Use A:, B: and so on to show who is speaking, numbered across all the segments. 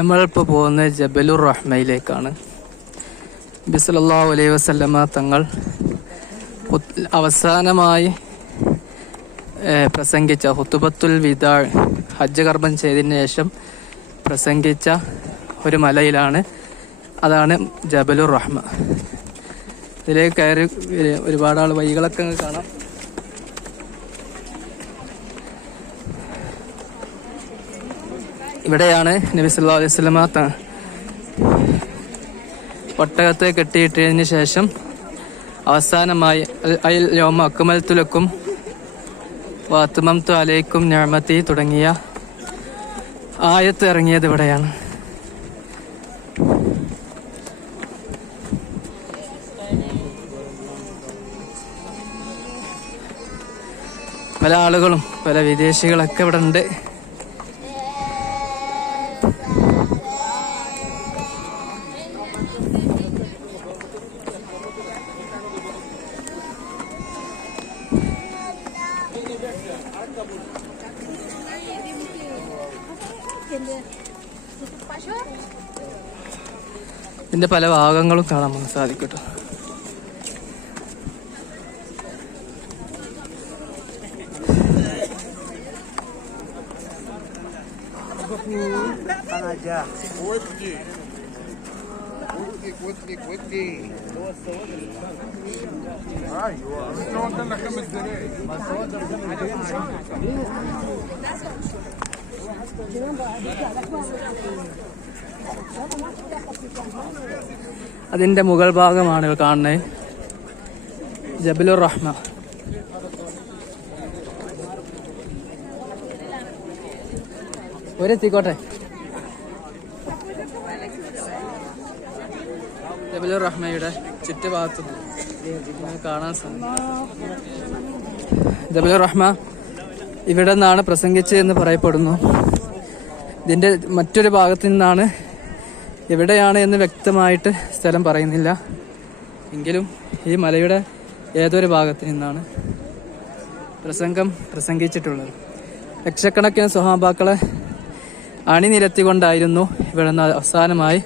A: നമ്മളിപ്പോൾ പോകുന്നത് ജബലുർ റഹ്മയിലേക്കാണ്. ബിസലല്ലാഹു അലൈഹി വസല്ലമ തങ്ങൾ അവസാനമായി പ്രസംഗിച്ച ഹുത്തുബത്തുൽ വിദാ ഹജ്ജ് കർമ്മം ചെയ്തതിന് ശേഷം പ്രസംഗിച്ച ഒരു മലയിലാണ്. അതാണ് ജബലുർ റഹ്മ. ഇതിലേക്ക് കയറി ഒരുപാട് ആൾ വഴികളൊക്കെ അങ്ങ് കാണാം. ഇവിടെയാണ് നബി സല്ലാ അലൈഹി സ്വലമ ഒട്ടകത്തെ കെട്ടിയിട്ടതിന് ശേഷം അവസാനമായി അയൽ യോമ വാത്തുമം തു അലൈക്കും ഞാമത്തി തുടങ്ങിയ ആയത്ത് ഇറങ്ങിയത് ഇവിടെയാണ്. പല ആളുകളും പല വിദേശികളൊക്കെ ഇവിടെ ഉണ്ട് ഇതിന്റെ പല ഭാഗങ്ങളും കാണാൻ നമുക്ക് സാധിക്കും കേട്ടോ
B: ودي ودي ودي ودي ايوه بس لو قلنا خمس دقايق
A: അതിന്റെ മുകൾ ഭാഗമാണ് ഇവിടെ കാണുന്നത് ജബലുർ റഹ്മ ഒരെത്തിക്കോട്ടെ ജബലുർ റഹ്മയുടെ ചുറ്റുഭാഗത്തും കാണാൻ സാധിക്കും. ജബലുർ റഹ്മ ഇവിടെ നിന്നാണ് പ്രസംഗിച്ചത് എന്ന് പറയപ്പെടുന്നു. ഇതിന്റെ മറ്റൊരു ഭാഗത്തു നിന്നാണ് എവിടെയാണ് എന്ന് വ്യക്തമായിട്ട് സ്ഥലം പറയുന്നില്ല. എങ്കിലും ഈ മലയുടെ ഏതൊരു ഭാഗത്തു നിന്നാണ് പ്രസംഗം പ്രസംഗിച്ചിട്ടുള്ളത്. ലക്ഷക്കണക്കിന് സ്വഹാബാക്കളെ അണിനിരത്തിക്കൊണ്ടായിരുന്നു ഇവിടെ നിന്ന് അവസാനമായി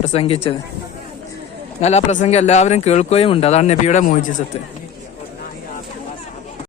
A: പ്രസംഗിച്ചത്. എന്നാൽ ആ പ്രസംഗം എല്ലാവരും കേൾക്കുകയും ഉണ്ട്. അതാണ് നബിയുടെ മോചിസത്ത്